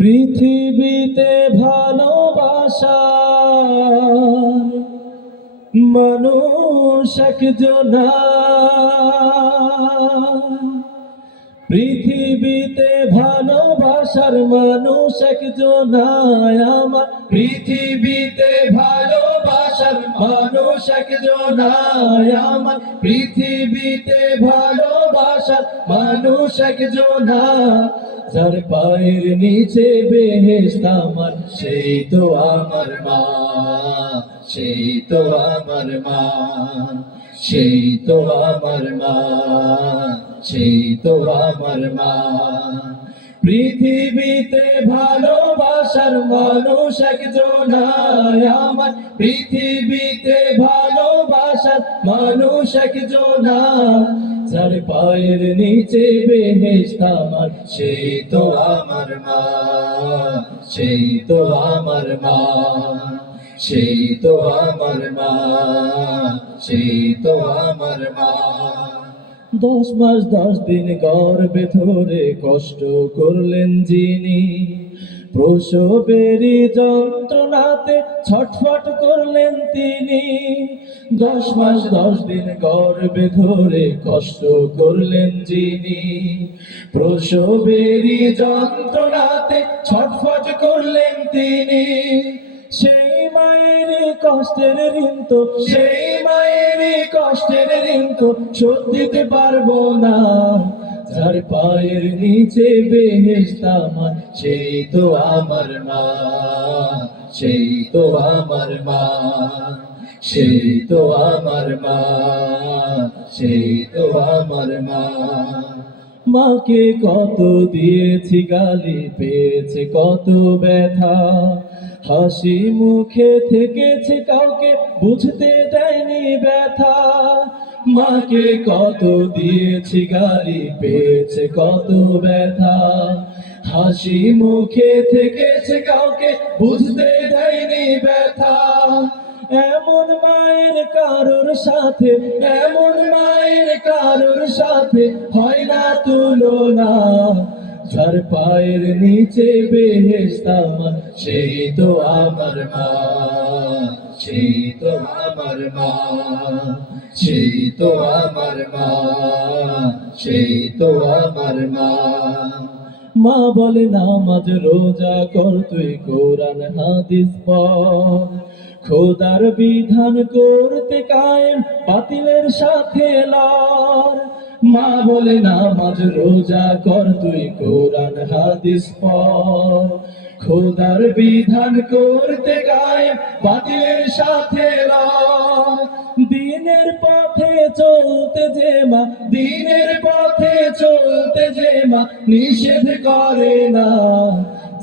পৃথিবীতে ভালোবাসা। মানুষ একজনা। পৃথিবীতে ভালোবাসার মানুষ একজনায় আমার পৃথিবীতে ভালোবাসার মানুষ একজনায় আমার পৃথিবীতে ভালোবাসার মানুষ একজনা। যার পায়ের নিচে বেহেস্ত আমার, সেই তো আমার মা, সেই তো আমার মা, সেই তো আমার মা, সেই তো আমার মা। পৃথিবীতে ভালোবাসার মানুষ একজনায় আমার, পৃথিবীতে ভালোবাসার মানুষ একজনা, যার পায়ের নিচে বেহেস্ত আমার, সেই তো আমার মা, সেই তো আমার মা, সেই তো আমার মা, সেই তো আমার মা। দশ মাস, দশ দিন গর্বে ধরে কষ্ট করলেন যিনি প্রসবেরই যন্ত্রণাতে ছটফট করলেন তিনি। দশ মাস, দশ দিন গর্বে ধরে কষ্ট করলেন যিনি। প্রসবেরই যন্ত্রণাতে ছটফট করলেন তিনি। সেই মায়ের কষ্টের ঋণ তো, সেই মায়ের কষ্টের ঋণ তো শোধ দিতে পারব না। যার পায়ের নিচে বেহেস্ত আমার সেই তো আমার মা, সেই তো আমার মা, সেই তো আমার মা, সেই তো আমার মা। মাকে কত দিয়েছি, গালি পেয়েছে, কত ব্যথা। হাসি মুখে থেকেছে, কাউকে বুঝতে দেয়নি ব্যথা। মাকে কত দিয়েছি, গালি পেয়েছে, কত ব্যথা। হাসি মুখে থেকেছে, কাউকে বুঝতে দেয়নি ব্যথা। এমন মায়ের কারোর সাথে, এমন মায়ের কারোর সাথে হয় না তুলনা। যার পায়ের নিচে বেহেস্ত আমার সেই তো আমার মা। সেই তো আমার মা সেই তো আমার মা সেই তো আমার মা। মা বলে, নামাজ রোজা কর, তুই কোরআন হাদিস পড়। খোদার বিধান করতে কায়েম, বাতিলের সাথে লড় মা বলে, নামাজ রোজা কর, তুই কোরআন, হাদিস পড়। খোদার বিধান করতে কায়েম, বাতিলের সাথে দিনের পথে চলতে যে মা, দিনের পথে চলতে যে মা, নিষেধ করে না।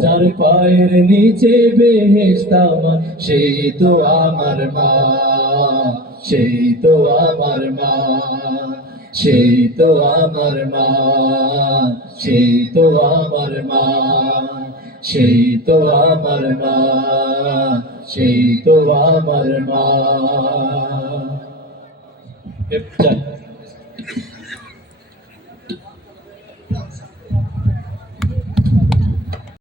যার পায়ের নিচে বেহেস্ত আমার, সেই তো আমার মা, সেই তো আমার মা, সেই তো আমার মা, সেই তো আমার মা, সেই তো আমার মা, সেই তো আমার মা।